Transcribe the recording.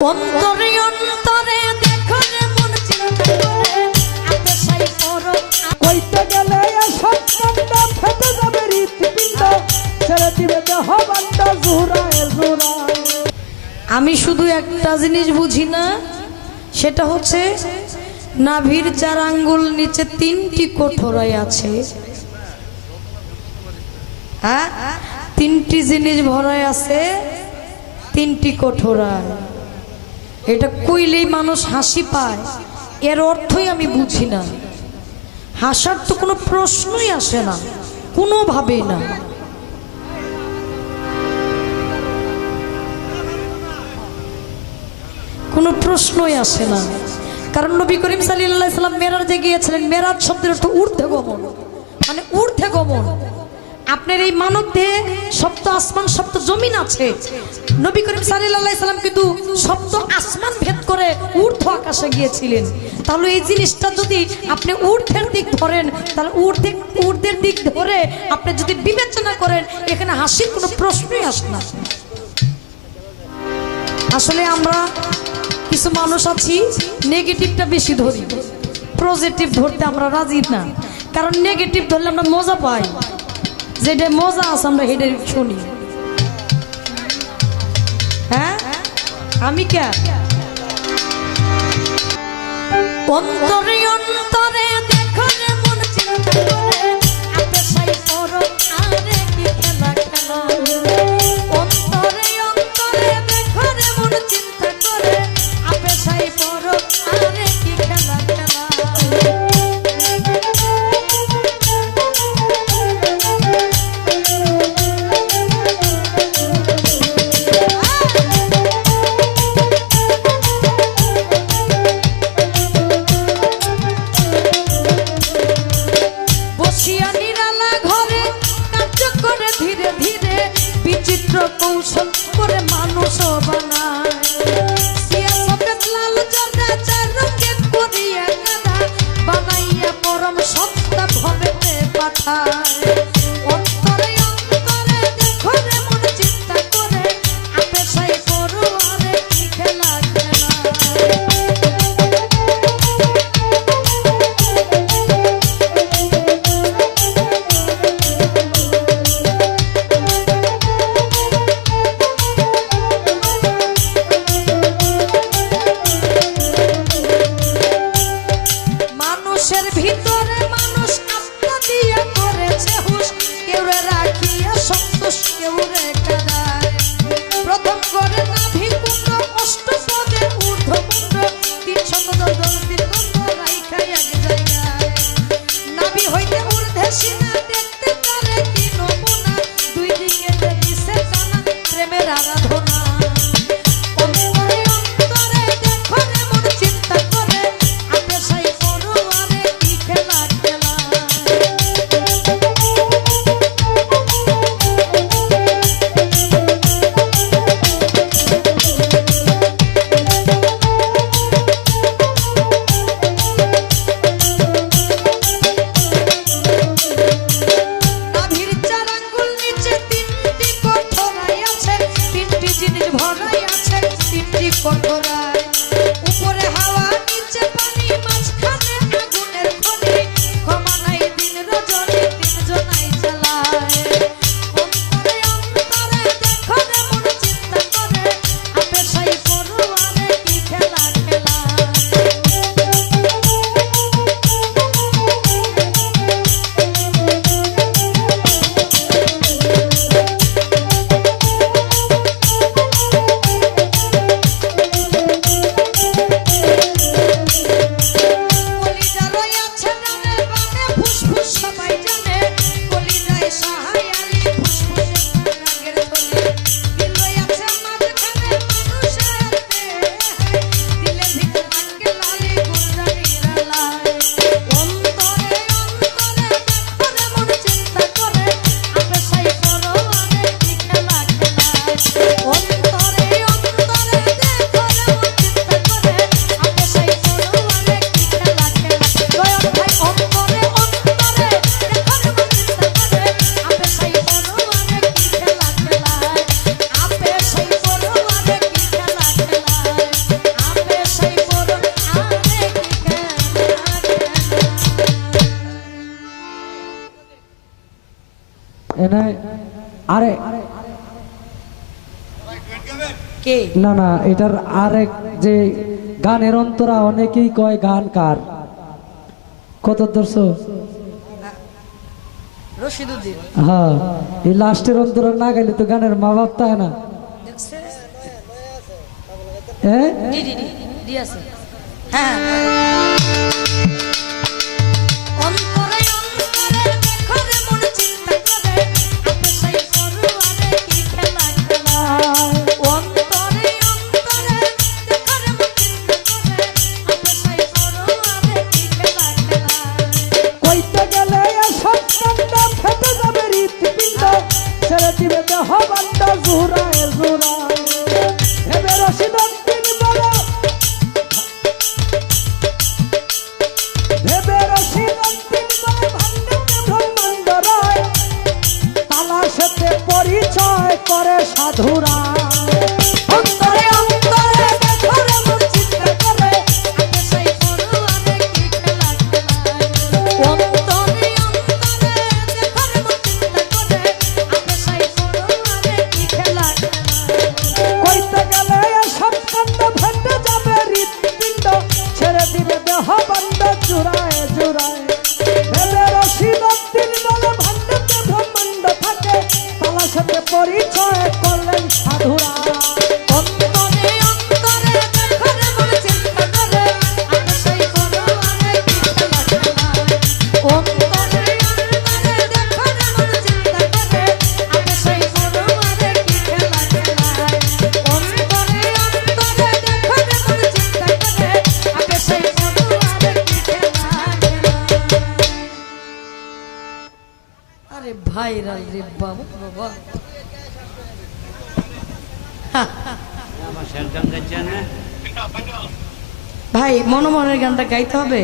অন্তরে অন্তরে দেখো রে মন চিন্তা করে আপে সাই করো কইতে গেলে সত্যটা ফেটে যাবে হৃৎপিণ্ড ছেড়ে দিবে দেহ বান্ড জুরায় জুরায়। আমি শুধু একটা জিনিস বুঝি না, সেটা হচ্ছে নাভির 4 আঙ্গুল নিচে 3টি কোঠরাই আছে। হ্যাঁ, 3টি জিনিস ভরায় আছে, 3টি কোঠরায়। এটা কইলেই মানুষ হাসি পায়, এর অর্থই আমি বুঝি না। হাসার তো কোনো প্রশ্নই আসে না, কোনোভাবেই না। কোনো প্রশ্নই আসে না, কারণ নবী করিম সাল্লাল্লাহু আলাইহি সাল্লাম মেরাজে গিয়েছিলেন। মেরাজ শব্দের অর্থ ঊর্ধ্বে গমন, মানে ঊর্ধ্বে গমন। আপনার এই মানব দেহে সপ্ত আসমান সপ্ত জমিন আছে, নবী করিম সাল্লাল্লাহু আলাইহি সাল্লাম কিন্তু সপ্ত আসমান ভেদ করে ঊর্ধ্ব আকাশে গিয়েছিলেন। তাহলে এই জিনিসটা যদি আপনি ঊর্ধ্বের দিক ধরেন, তাহলে ঊর্ধ্বের দিক ধরে আপনি যদি বিবেচনা করেন, এখানে হাসির কোনো প্রশ্নই আসে না। আসলে আমরা কিছু মানুষ আছি নেগেটিভটা বেশি ধরি, পজিটিভ ধরতে আমরা রাজি না। কারণ নেগেটিভ ধরলে আমরা মজা পাই, যেটা মজা আছে আমরা হেডে শুনি। হ্যাঁ, আমি কে অন্তরে অন্তরে দেখো রে মন চিন্তা করে আপে সাই করো আরে কি খেলা খেলা। অন্তরে অন্তরে দেখো রে মন চিন্তা করে আপে সাই করো আরে কি খেলা খেলা। বসিয়া নিরালা ঘরে কার্য করে ধীরে ধীরে বিচিত্র কৌশল করে মানুষ বানায়। সিয়া সফেদ লাল জর্দা 4 রঙে করিয়া কাদা বানাইয়া পরম সত্তা ভবেতে পাঠায়। অন্তরে অন্তরে দেখো রে মন চিন্তা করে আপে সাই করো আরে কি খেলা খেলা। মানুষের ভিতরে মানুষ আত্মা দিয়া করেছে হুশ, কেউ রে রাখিয়া সন্তোষ কেউ রে কাদায়। প্রথম করে নাভি কুণ্ড অষ্টপদে ঊর্ধ্বপুণ্ড 310 দিন রাইখাই এক জায়গায়। নাভি হইতে ঊর্ধ্বে সীমা দেখতে পারে কি নমুনা, 2 দিকে দিছে টানা প্রেমের আরাধনা। অন্তরে অন্তরে দেখো রে মন চিন্তা করে আপে সাই করো আরে কি খেলা খেলা। নাভির 4 আঙ্গুল নিচে 3টি কোঠরাই আছে, 3টি জিনিস ভরাই আছে 3টি কোঠরায়। উপরে হাওয়া নিচে পানি মাঝখানে আগুনের খনি, ক্ষমা নাই দিন রজনী 3 জনাই জ্বালায়। অন্তরে অন্তরে দেখো রে মন চিন্তা করে আপে সাই করো আরে কি খেলা খেলা। নাভির আরে কে না না, এটার আরেক যে গানের অন্তরা অনেকেই কয় গান কার, কত দর্শো? রশিদুদ্দিন হ্যাঁ, এই লাস্টের অন্তরা না গাইলে তো গানের মা বাপ তাই না। হ্যাঁ ডি ডি ডি ডি আছে হ্যাঁ অন্তরে অন্তরে দেখো রে মন চিন্তা করে আপে সাই পরুয়ারে কি খেলা খেলা অন্তরে অন্তরে দেখো রে মন চিন্তা করে আপে সাই পরুয়ারে কি খেলা খেলা কইতে গেলে এসব কান্ডা ফেটে যাবে হৃৎপিণ্ড, ছেড়ে দিবে দেহ বান্ড জুরায় জুরায়। ভেবে রশিদুদ্দিন বলো, ভেবে রশিদুদ্দিন বলে ভান্ডাতে ব্রহ্মাণ্ড রায়, তালাশেতে পরিচয় করে সাধুরা। অন্তরে অন্তরে দেখো রে মন চিন্তা করে আপে সাই পরুয়ারে কি খেলা খেলা অন্তরে অন্তরে দেখো রে মন চিন্তা করে আপে সাই পরুয়ারে কি খেলা খেলা কইতে গেলে এসব কান্ড ফেটে যাবে হৃৎপিণ্ড, ছেড়ে দিবে দেহ বান্ড জুড়ায় জুড়ায়। ভেবে রশিদুদ্দিন বলে ভান্ডাতে ব্রহ্মাণ্ড থাকে, তালাশেতে পরিচয় করলেন সাধুরা। অন্তরে অন্তরে দেখো রে মন চিন্তা করে আপে সাই পরুয়ারে কি খেলা খেলা অন্তরে অন্তরে দেখো রে মন চিন্তা করে আপে সাই পরুয়ারে কি খেলা খেলা অন্তরে অন্তরে দেখো রে মন চিন্তা করে আপে সাই পরুয়ারে কি খেলা খেলা আরে ভাইরাল রে বাবা বাবা ভাই মনোমনের গানটা গাইতে হবে।